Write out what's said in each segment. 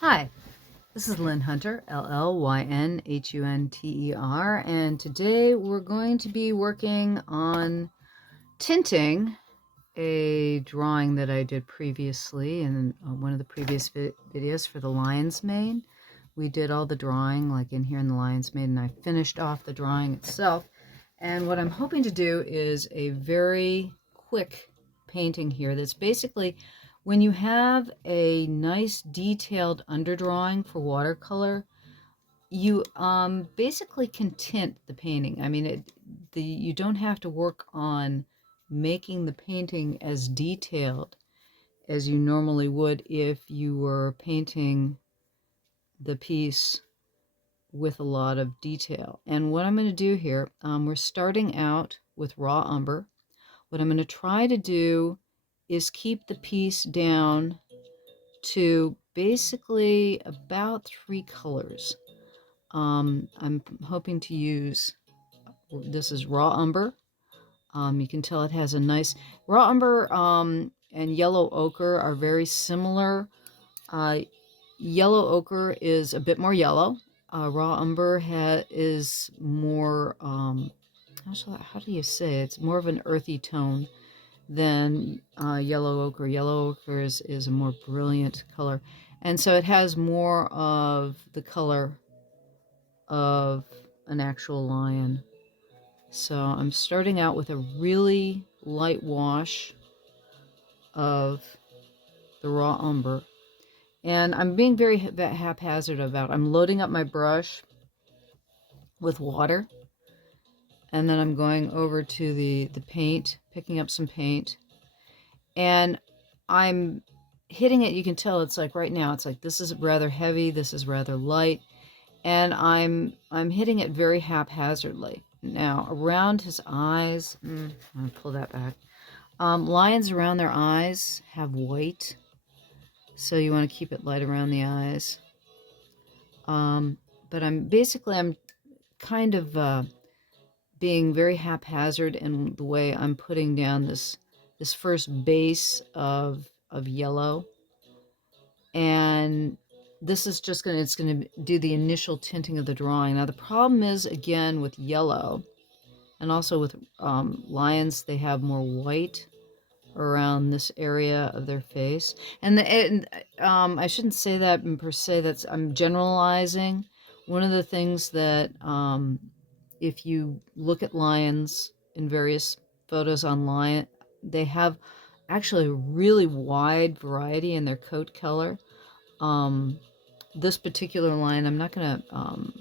Hi, this is Llyn Hunter, Llynhunter, and today we're going to be working on tinting a drawing that I did previously in one of the previous videos for the lion's mane. We did all the drawing like in here in the lion's mane, and I finished off the drawing itself. And what I'm hoping to do is a very quick painting here that's basically when you have a nice detailed underdrawing for watercolor, you basically can tint the painting. I mean, you don't have to work on making the painting as detailed as you normally would if you were painting the piece with a lot of detail. And what I'm going to do here, we're starting out with raw umber. What I'm going to try to do is keep the piece down to basically about 3 colors. I'm hoping to use, this is raw umber. You can tell it has a nice, raw umber and yellow ochre are very similar. Yellow ochre is a bit more yellow. Raw umber is more, how do you say it? It's more of an earthy tone than yellow ochre. Yellow ochre is a more brilliant color. And so it has more of the color of an actual lion. So I'm starting out with a really light wash of the raw umber. And I'm being very haphazard about it. I'm loading up my brush with water. And then I'm going over to the paint, picking up some paint. And I'm hitting it. You can tell it's like right now, it's like this is rather heavy, this is rather light. And I'm hitting it very haphazardly. Now, around his eyes, I'm going to pull that back. Lions around their eyes have white, so you want to keep it light around the eyes. But I'm kind of being very haphazard in the way I'm putting down this first base of yellow. And this is just it's going to do the initial tinting of the drawing. Now the problem is, again, with yellow and also with lions, they have more white around this area of their face. And I shouldn't say that per se, I'm generalizing. One of the things that if you look at lions in various photos online, they have actually a really wide variety in their coat color. This particular lion, I'm not going to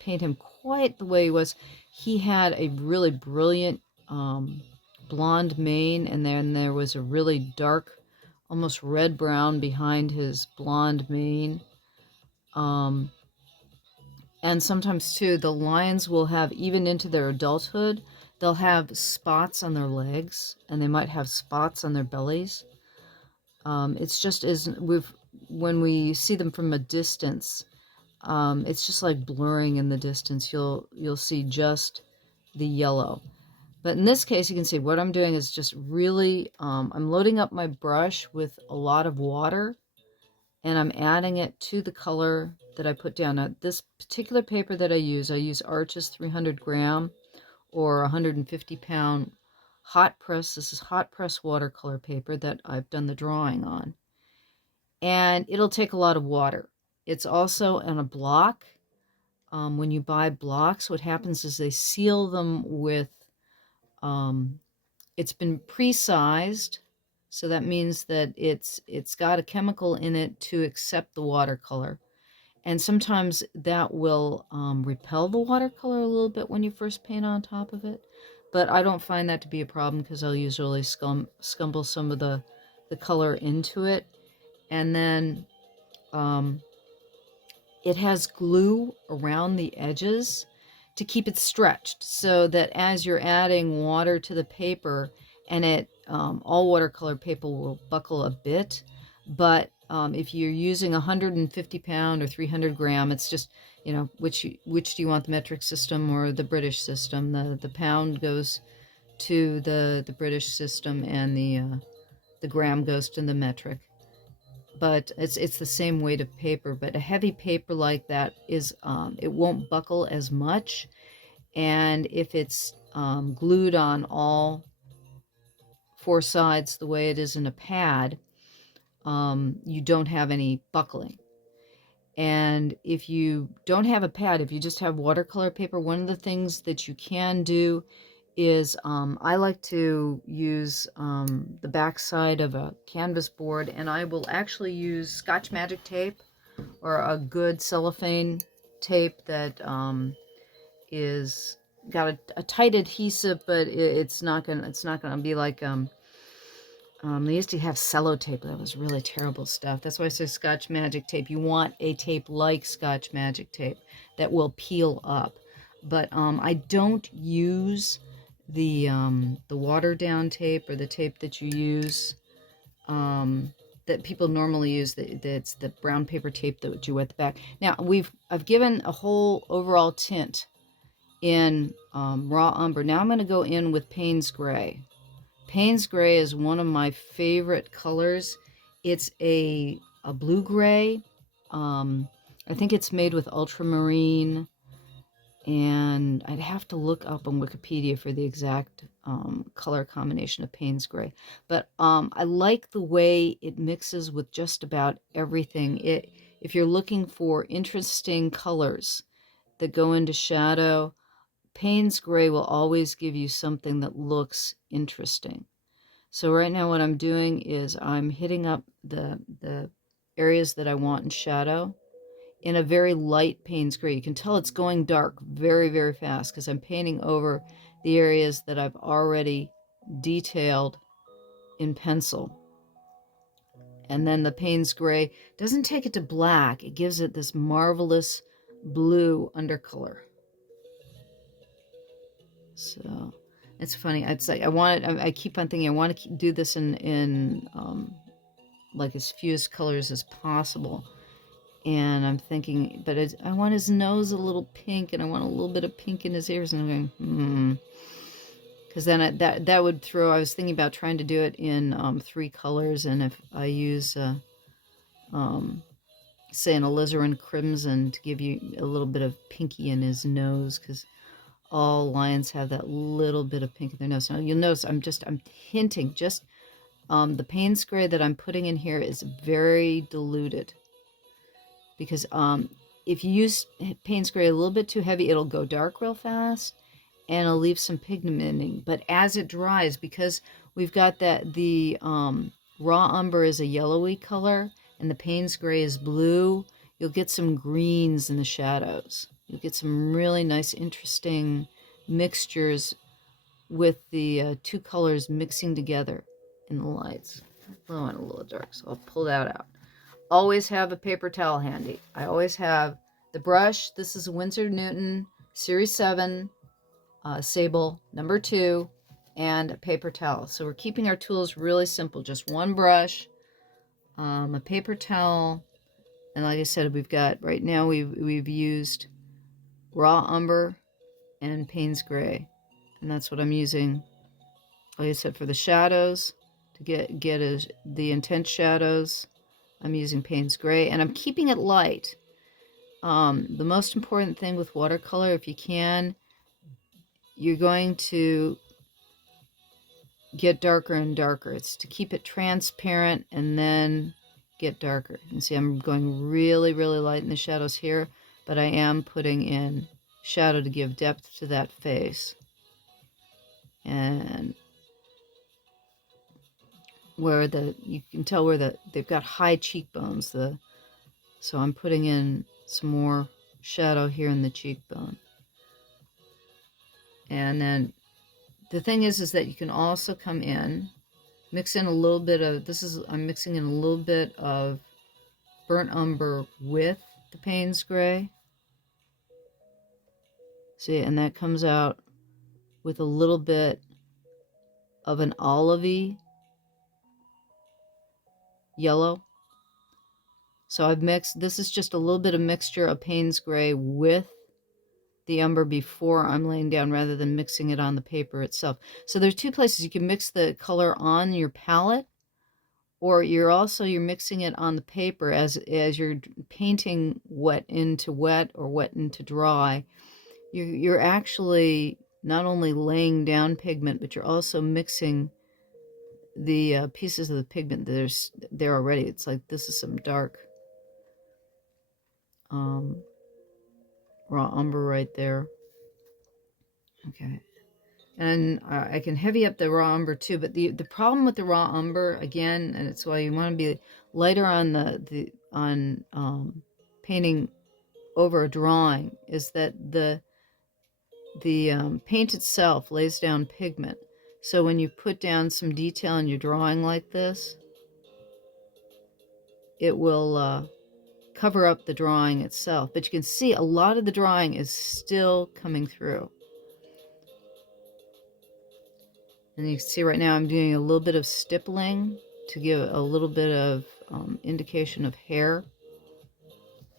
paint him quite the way he was. He had a really brilliant blonde mane, and then there was a really dark, almost red-brown behind his blonde mane. And sometimes, too, the lions will have, even into their adulthood, they'll have spots on their legs, and they might have spots on their bellies. It's just when we see them from a distance, it's just like blurring in the distance. You'll see just the yellow. But in this case, you can see what I'm doing is just really, I'm loading up my brush with a lot of water, and I'm adding it to the color that I put down. Now, this particular paper that I use Arches 300 gram or 150 pound hot press. This is hot press watercolor paper that I've done the drawing on. And it'll take a lot of water. It's also in a block. When you buy blocks, what happens is they seal them with, it's been pre-sized, so that means that it's got a chemical in it to accept the watercolor. And sometimes that will repel the watercolor a little bit when you first paint on top of it. But I don't find that to be a problem because I'll usually scumble some of the color into it. And then it has glue around the edges to keep it stretched, so that as you're adding water to the paper, and all watercolor paper will buckle a bit, but if you're using 150 pound or 300 gram, it's just, which do you want, the metric system or the British system? The pound goes to the British system, and the gram goes to the metric. but it's the same weight of paper. But a heavy paper like that is it won't buckle as much, and if it's glued on all four sides the way it is in a pad, you don't have any buckling. And if you don't have a pad, if you just have watercolor paper, one of the things that you can do is I like to use the back side of a canvas board, and I will actually use Scotch Magic tape or a good cellophane tape that is got a tight adhesive, but it's not gonna be like they used to have sellotape. That was really terrible stuff. That's why I say Scotch Magic tape. You want a tape like Scotch Magic tape that will peel up. But I don't use the water down tape or the tape that you use that people normally use. That's the brown paper tape that you wet the back. Now I've given a whole overall tint in raw umber. Now I'm going to go in with Paynes Gray. Paynes Gray is one of my favorite colors. It's a blue gray. I think it's made with ultramarine, and I'd have to look up on Wikipedia for the exact color combination of Paynes Gray. But I like the way it mixes with just about everything. If you're looking for interesting colors that go into shadow, Paynes Gray will always give you something that looks interesting. So right now what I'm doing is I'm hitting up the areas that I want in shadow in a very light Paynes Gray. You can tell it's going dark very, very fast because I'm painting over the areas that I've already detailed in pencil. And then the Paynes Gray doesn't take it to black. It gives it this marvelous blue undercolor. So it's funny. It's like I keep on thinking I want to do this in like as few colors as possible. And I'm thinking, but I want his nose a little pink, and I want a little bit of pink in his ears. And I'm going, because then that would throw. I was thinking about trying to do it in 3 colors, and if I use, say, an alizarin crimson to give you a little bit of pinky in his nose, because all lions have that little bit of pink in their nose. Now you'll notice I'm hinting. Just the Paynes Gray that I'm putting in here is very diluted, because if you use Paynes Gray a little bit too heavy, it'll go dark real fast and it'll leave some pigmenting. But as it dries, because we've got the raw umber is a yellowy color and the Paynes Gray is blue, you'll get some greens in the shadows. You'll get some really nice, interesting mixtures with the 2 colors mixing together in the lights. Oh, and a little dark, so I'll pull that out. Always have a paper towel handy. I always have the brush. This is a Windsor and Newton Series 7 sable number 2, and a paper towel. So we're keeping our tools really simple. Just one brush, a paper towel, and like I said, we've got right now we've used raw umber and Paynes Gray, and that's what I'm using. Like I said, for the shadows, to get the intense shadows, I'm using Paynes Gray, and I'm keeping it light. The most important thing with watercolor, if you can, you're going to get darker and darker. It's to keep it transparent and then get darker. You can see I'm going really, really light in the shadows here, but I am putting in shadow to give depth to that face. And where you can tell where they've got high cheekbones. So I'm putting in some more shadow here in the cheekbone. And then the thing is that you can also come in, mix in a little bit of, I'm mixing in a little bit of burnt umber with the Paynes Gray. See, and that comes out with a little bit of an olivey yellow. So I've mixed, this is just a little bit of mixture of Paynes Gray with the umber before I'm laying down, rather than mixing it on the paper itself. So there's 2 places you can mix the color on your palette, or you're mixing it on the paper as you're painting wet into wet or wet into dry. You're actually not only laying down pigment, but you're also mixing the pieces of the pigment that are there already. It's like this is some dark raw umber right there. Okay. And I can heavy up the raw umber too, but the problem with the raw umber, again, and it's why you want to be lighter on painting over a drawing, is that the paint itself lays down pigment. So when you put down some detail in your drawing like this, it will cover up the drawing itself. But you can see a lot of the drawing is still coming through. And you can see right now I'm doing a little bit of stippling to give a little bit of indication of hair.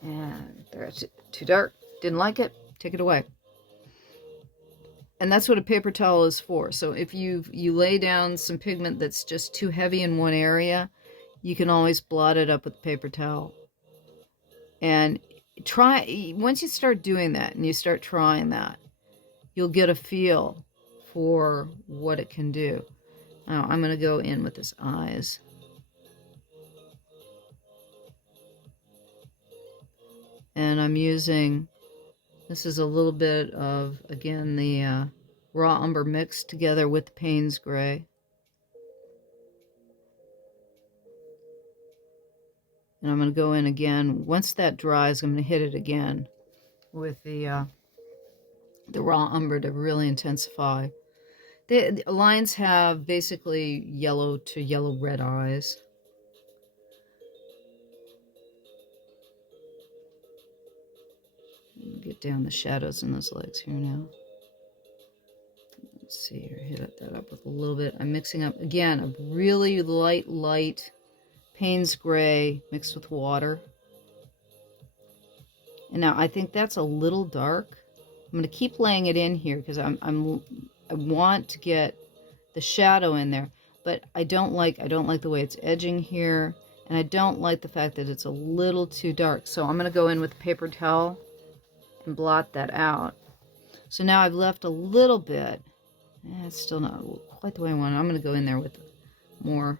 And that's too dark. Didn't like it. Take it away. And that's what a paper towel is for. So if you lay down some pigment that's just too heavy in one area, you can always blot it up with a paper towel. And once you start doing that and you start trying that, you'll get a feel for what it can do. Now I'm going to go in with his eyes. And I'm using, this is a little bit of, again, the raw umber mixed together with the Paynes Gray. And I'm going to go in again. Once that dries, I'm going to hit it again with the raw umber to really intensify. The lions have basically yellow to yellow-red eyes. Get down the shadows in those legs here now. Let's see here, hit that up with a little bit. I'm mixing up, again, a really light Paynes Gray mixed with water. And now I think that's a little dark. I'm going to keep laying it in here because I want to get the shadow in there, but I don't like the way it's edging here, and I don't like the fact that it's a little too dark. So I'm going to go in with a paper towel and blot that out. So now I've left a little bit. It's still not quite the way I want it. I'm going to go in there with more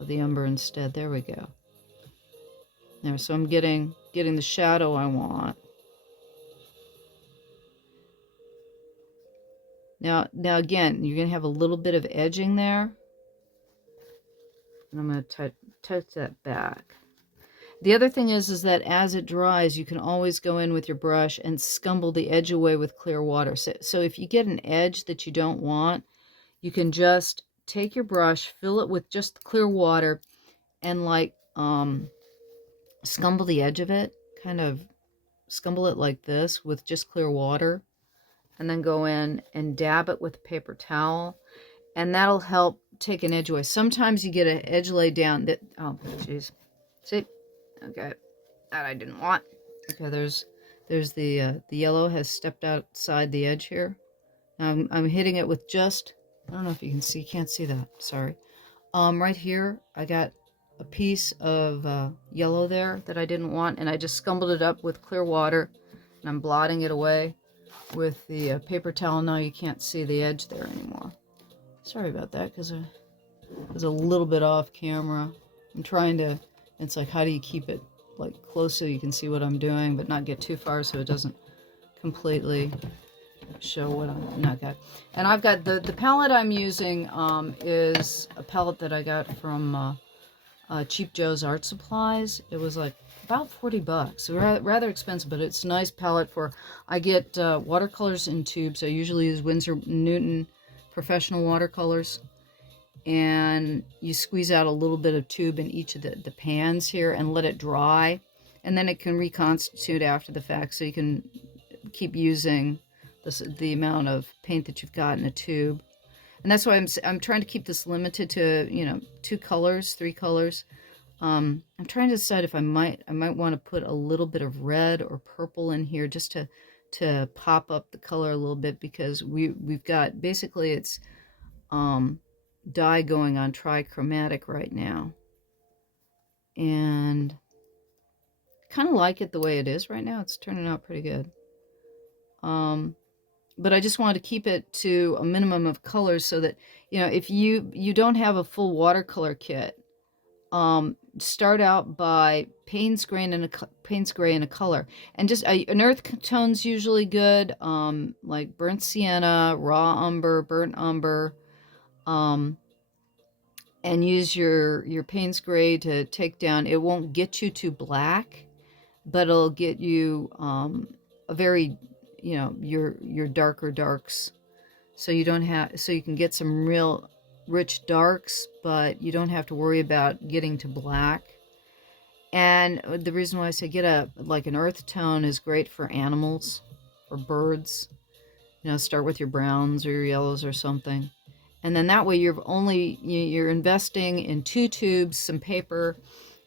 of the umber instead. There we go. There, so I'm getting the shadow I want. Now again, you're going to have a little bit of edging there. And I'm going to touch that back. The other thing is that as it dries, you can always go in with your brush and scumble the edge away with clear water. So if you get an edge that you don't want, you can just take your brush, fill it with just clear water, and like scumble the edge of it, kind of scumble it like this with just clear water, and then go in and dab it with a paper towel, and that'll help take an edge away. Sometimes you get an edge laid down that, oh jeez, see, okay, that I didn't want. Okay, there's the yellow has stepped outside the edge here. Now I'm hitting it with just, I don't know if you can see, can't see that, sorry. Right here I got a piece of yellow there that I didn't want, and I just scumbled it up with clear water, and I'm blotting it away with the paper towel. Now you can't see the edge there anymore. Sorry about that, because I was a little bit off camera. I'm trying to, it's like, how do you keep it like close so you can see what I'm doing, but not get too far so it doesn't completely show what I'm not got. And I've got the palette I'm using is a palette that I got from Cheap Joe's Art Supplies. It was like about 40 bucks. Rather expensive, but it's a nice palette for, I get watercolors in tubes. I usually use Windsor and Newton professional watercolors. And you squeeze out a little bit of tube in each of the pans here and let it dry. And then it can reconstitute after the fact, so you can keep using the amount of paint that you've got in a tube. And that's why I'm trying to keep this limited to, you know, 2 colors, 3 colors. I'm trying to decide if I might want to put a little bit of red or purple in here just to pop up the color a little bit, because we've got, basically it's dye going on trichromatic right now. And kind of like it the way it is right now. It's turning out pretty good. But I just wanted to keep it to a minimum of colors so that, you know, if you don't have a full watercolor kit, start out by Paynes Gray and a color, and just an earth tone's usually good, like burnt sienna, raw umber, burnt umber, and use your Paynes Gray to take down. It won't get you to black, but it'll get you a very, you know, your darker darks, so you don't have, so you can get some real rich darks, but you don't have to worry about getting to black. And the reason why I say get an earth tone is great for animals or birds. You know, start with your browns or your yellows or something. And then that way you're investing in 2 tubes, some paper,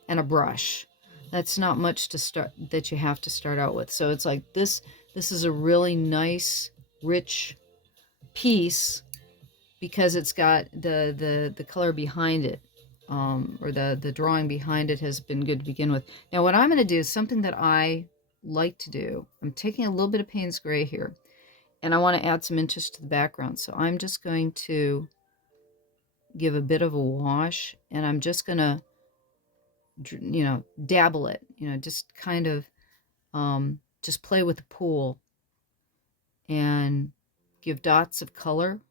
and a brush. That's not much to start, that you have to start out with. So it's like this is a really nice, rich piece because it's got the color behind it, or the drawing behind it has been good to begin with. Now what I'm going to do is something that I like to do. I'm taking a little bit of Paynes Gray here, and I want to add some interest to the background. So I'm just going to give a bit of a wash, and I'm just going to, you know, dabble it, you know, just kind of just play with the pool and give dots of color.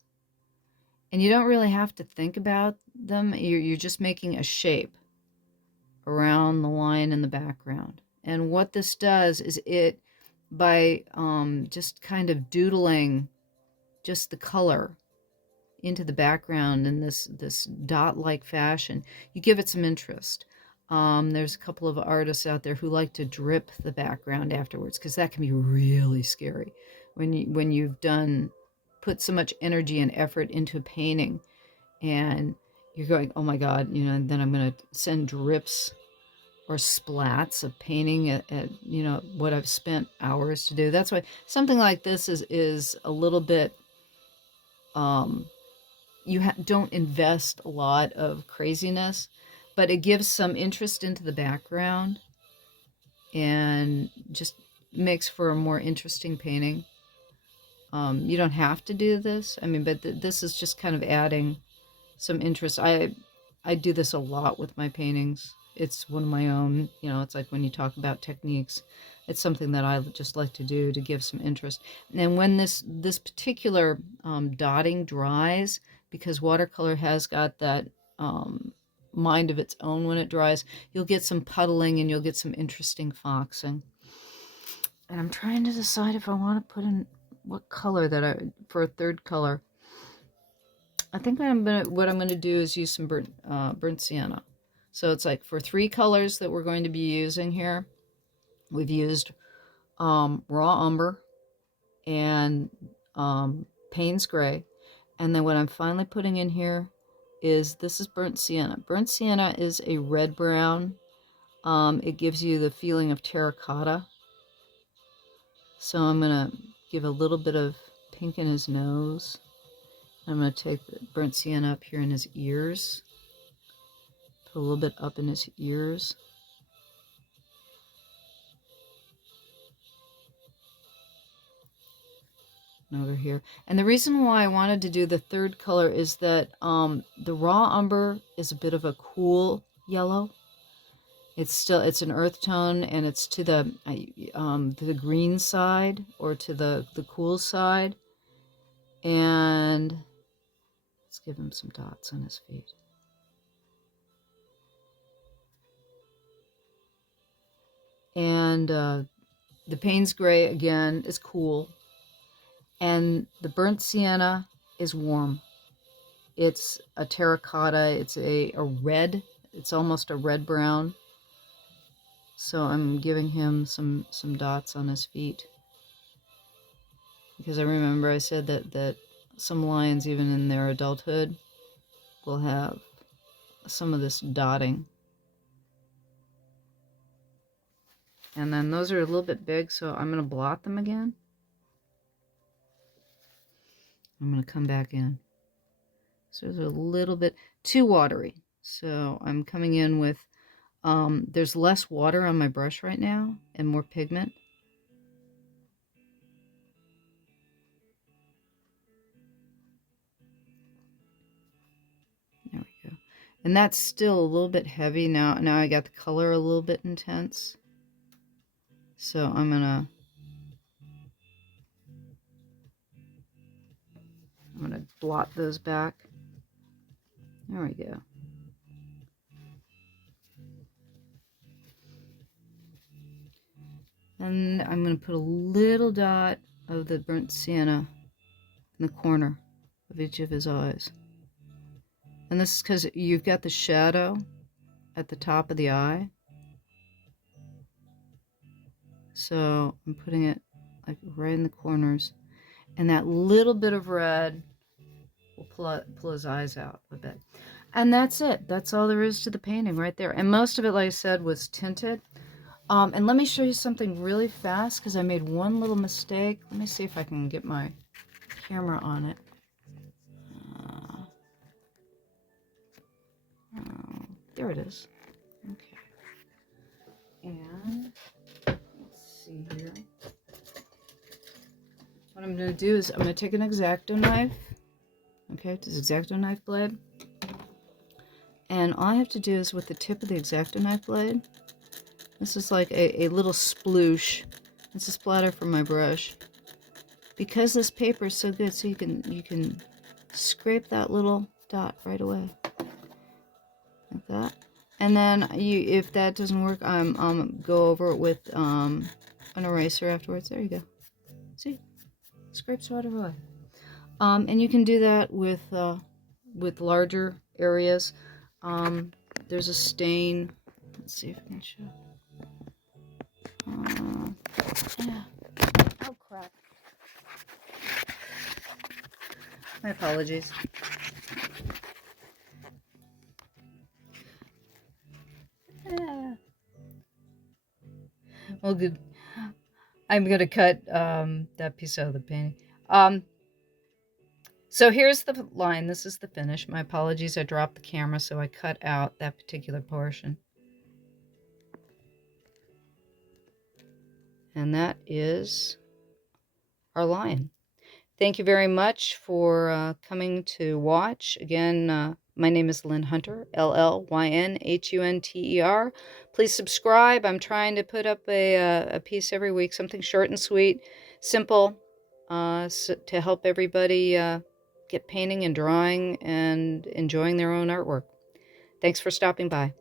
And you don't really have to think about them. You're just making a shape around the line in the background. And what this does is it, by just kind of doodling just the color into the background in this dot-like fashion, you give it some interest. There's a couple of artists out there who like to drip the background afterwards, because that can be really scary when you've put so much energy and effort into a painting, and you're going, oh my God, you know, and then I'm going to send drips or splats of painting at you know, what I've spent hours to do. That's why something like this is a little bit, you don't invest a lot of craziness, but it gives some interest into the background and just makes for a more interesting painting. You don't have to do this, I mean, but this is just kind of adding some interest. I do this a lot with my paintings. It's one of my own, you know, it's like when you talk about techniques, it's something that I just like to do to give some interest. And when this particular dotting dries, because watercolor has got that mind of its own when it dries, you'll get some puddling and you'll get some interesting foxing. And I'm trying to decide if I want to put in what color for a third color. I think what I'm gonna do is use some burnt sienna. So it's like for 3 colors that we're going to be using here, we've used raw umber and Paynes Gray, and then what I'm finally putting in here is, this is burnt sienna. Burnt sienna is a red brown. It gives you the feeling of terracotta. So I'm gonna give a little bit of pink in his nose. I'm going to take the burnt sienna up here in his ears. Put a little bit up in his ears. And over here. And the reason why I wanted to do the third color is that the raw umber is a bit of a cool yellow. It's an earth tone, and it's to the green side, or to the cool side. And let's give him some dots on his feet. And the Paynes Gray, again, is cool. And the burnt sienna is warm. It's a terracotta. It's a red. It's almost a red-brown. So I'm giving him some dots on his feet. Because I remember I said that some lions, even in their adulthood, will have some of this dotting. And then those are a little bit big, so I'm going to blot them again. I'm going to come back in. So there's a little bit too watery. So I'm coming in with, there's less water on my brush right now and more pigment. There we go. And that's still a little bit heavy now. Now I got the color a little bit intense. So I'm gonna blot those back. There we go. And I'm going to put a little dot of the burnt sienna in the corner of each of his eyes. And this is because you've got the shadow at the top of the eye. So I'm putting it like right in the corners. And that little bit of red will pull his eyes out a bit. And that's it. That's all there is to the painting right there. And most of it, like I said, was tinted. And let me show you something really fast because I made one little mistake. Let me see if I can get my camera on it. There it is. Okay. And let's see here. What I'm going to do is I'm going to take an X-Acto knife. Okay, this X-Acto knife blade. And all I have to do is with the tip of the X-Acto knife blade, this is like a little sploosh. It's a splatter from my brush. Because this paper is so good, so you can scrape that little dot right away. Like that. And then if that doesn't work, go over it with an eraser afterwards. There you go. See? Scrapes right away. And you can do that with larger areas. There's a stain. Let's see if I can show. Yeah. Oh, crap. My apologies. Yeah. Well, good. I'm going to cut that piece out of the painting. So here's the line. This is the finish. My apologies. I dropped the camera, so I cut out that particular portion. And that is our lion. Thank you very much for coming to watch. Again, my name is Llyn Hunter, Llynhunter. Please subscribe. I'm trying to put up a piece every week, something short and sweet, simple, to help everybody get painting and drawing and enjoying their own artwork. Thanks for stopping by.